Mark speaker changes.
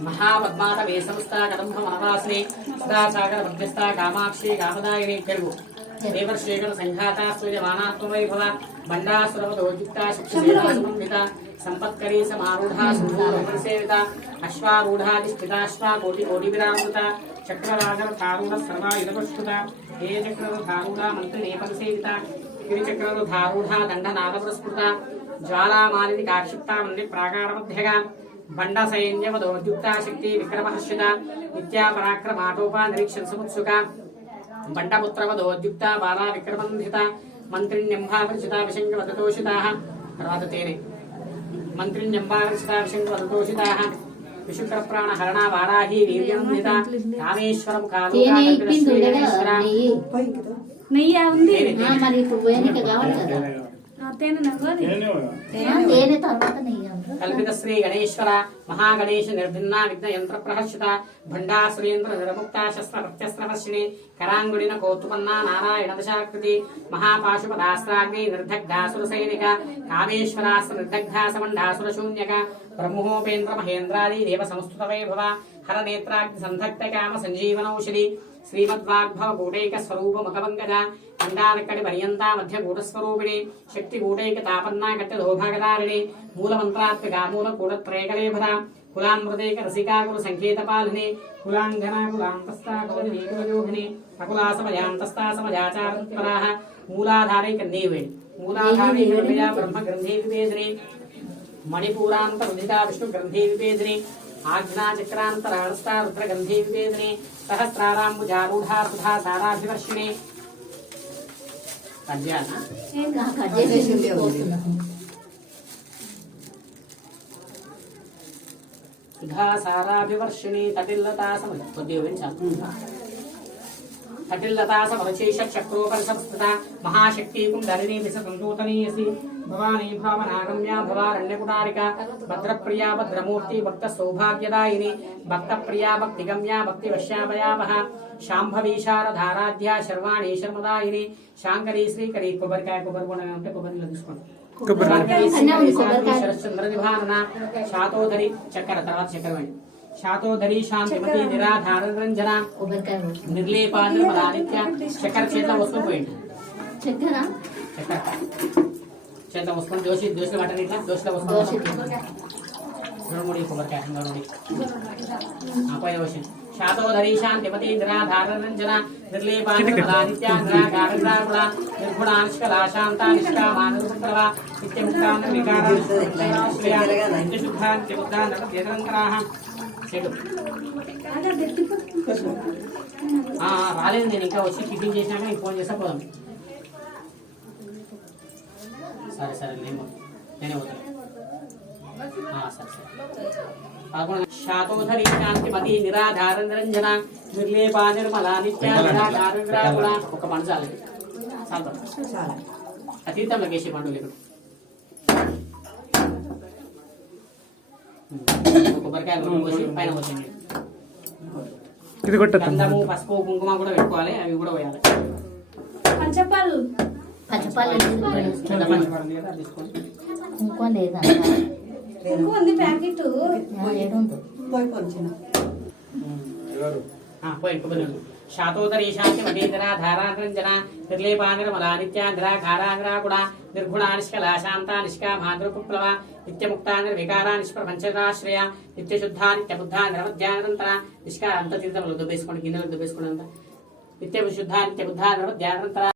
Speaker 1: మహాపద్మాత వేసంస్థా కదంభ మనవాసిని సదాసాగర మధ్యస్థ కామాక్షి కామదాయిని తెలుగు దేవర్శేఖర సంఘాత సూర్యమానాత్మవైభవ బండాసురవదోద్యుక్త శిక్షసేనా సమన్విత సంపత్కరీ సమారూఢ సింధూరసేవిత అశ్వారూఢాధిష్ఠితాశ్వ కోటి కోటి విరామృత చక్రవాగర ధారుణ సర్వాయుధపృష్ఠుత ఏ చక్ర ధారుణ మంత్రి నేపథసేవిత గిరిచక్ర ధారూఢ దండనాద పురస్కృత జ్వాలామాలిని కాక్షిప్త మంది ప్రాకారమధ్యగా బండ సైన్యవదోద్యుక్త శక్తి విక్రమహర్షిత నిత్యా పరాక్రమాటోపా నిరీక్షణ సముత్సుక. బండపుత్రవదోద్యుక్త బాలా విక్రమంధిత మంత్రిణ్యంభాకర్షిత విశంగవదతోషిత తర్వాత తేనే. మంత్రిణ్యంభాకర్షిత విశంగవదతోషిత విశుక్ర ప్రాణ హరణ వారాహి వీర్యంధిత కామేశ్వరం
Speaker 2: నెయ్యి.
Speaker 3: ఉంది.
Speaker 2: మరి ఇప్పుడు పోయానిక కావాలి కదా.
Speaker 1: కల్పిత శ్రీ గణేశ్వర మహాగణేశ నిర్భిన్న విఘ్న యంత్ర ప్రహర్షిత భండా శ్రీయంత్ర నిరముక్త శస్త్ర ప్రత్యస్త్రవర్షిణి కరాంగుడిన కౌతుపన్న నారాయణ దశాకృతి మహాపాశుపదాస్త్రాగ్ని నిర్దగ్ధాసుర సైనిక కామేశ్వరాస్త్ర నిర్దగ్ధాసమండాసుర శూన్యక బ్రహ్మోపేంద్ర మహేంద్రాది దేవ సంస్థుత వైభవ హర నేత్రాగ్ని సంధక్త కామ సంజీవనౌషధి శ్రీమద్వాగ్భవ గూటైక స్వరూప ముఖభంగజ అండాలక్కడి పర్యంతా మధ్య గూఢస్వరూపిణి శక్తి గూటైక తాపన్నా కట్టె లోభాగదారిణి మూల మంత్రాత్మిక మూల కూడత్రేకలేభర కులామృతేక రసికాకుల సంకేత పాలిని కులాంగన కులాంతస్థా అకులాసమయాంతస్థా సమయాచారపరాహ మూలాధారైక నేవేణి మూలాధారైక బ్రహ్మ గ్రంథే వివేదిని మణిపూరాంత రుధితా విష్ణు గ్రంథే వివేదిని ఆజ్ఞా చక్రాంతరాళస్థా రుద్ర గ్రంథే సహస్రారాంబుజారూఢా సుధా సారాభివర్షిణి సుధా సారాభివర్షిణి తటిల్లతా సమయం కొద్దిగా వివరించాలి తటిల్లతా సమరచేష చక్రోపరి సంస్థిత మహాశక్తి కుండలిని విస సంతూతనీయసి భవానీ భావనాగమ్య భవారణ్యకుటారిక భద్రప్రియా భద్రమూర్తి భక్త సౌభాగ్యదాయిని భక్త ప్రియా భక్తిగమ్య భక్తి వశ్యామయామహ శాంభవీశారధారాధ్య శర్వాణి శర్మదాయిని శాంకరీ శ్రీకరి కొబ్బరికాయ కొబ్బరి బొండ ఉంటే కొబ్బరిలో తీసుకోండి శరశ్చంద్ర నిభానన శాతోధరి చక్కెర తర్వాత చక్కెర వేయండి శాతోధరి శాంతిమతి నిరాధార రంజన
Speaker 2: కొబ్బరికాయ కొట్టు.
Speaker 1: నిర్లేపాదిత్య చక్కెర చేతిలో వస్తువు పోయింది
Speaker 2: చక్కెర
Speaker 1: చక్కెర చేతిలో వస్తుంది దోషి దోషి వాటర్ ఇట్లా దోషిలో
Speaker 2: దోశ
Speaker 1: వస్తుంది నూనె కొబ్బరికాయ నూనె పైన వచ్చింది శాతోధరి శాంతిమతి నిరాధార రంజన నిర్లేపాదిత్య నిరాగారగ్రాకుల నిర్గుణానిష్కలా శాంత నిష్కామానుభవ నిత్యముక్తాన్ వికారాశ్రయ నిత్యశుద్ధాంతి బుద్ధాన్ నిరంతరాః చెడు ఆ, రాలేదు నేను ఇంకా వచ్చి టిఫిన్ చేసినాక నీకు ఫోన్ చేస్తా పోదాం. సరే సరే లేము నేనే పోతాను శాతోధరి శాంతిమతి నిరాధార నిరంజన నిర్లేపా నిర్మల నిత్య నిరాధార నిరాకుల ఒక పండు చాలు. చాలు. అతీతంలో కేసి పండు లేదు. కొబ్బరికాయలు పోసి పైన వచ్చింది
Speaker 4: ఇది
Speaker 1: గంధము పసుపు కుంకుమ కూడా పెట్టుకోవాలి అవి కూడా పోయాలి.
Speaker 3: పంచపాలు
Speaker 1: తీసుకోండి.
Speaker 2: కుంకుమ లేదా?
Speaker 3: కుంకు ఉంది ప్యాకెట్.
Speaker 1: పోయి కొబ్బరి నీళ్ళు. శాతోదరి శాంతి మతేంద్ర నిత్యాంధ్ర ఘారాంధ్ర కూడా నిర్గుణ నిష్కల శాంత నిష్కా మాతృపుప్లవ నిత్యముక్త నిర్వికార నిష్ప్రపంచదాశ్రయ నిత్యశుద్ధ నిత్య నిరవధ్యానంతర నిష్కా అంత తీర్థములు దుబ్బేసుకోండి గిన్నెలకు దుబ్బేసుకోండి అంత నిత్య శుద్ధ నిత్య నిరవధ్యానంతర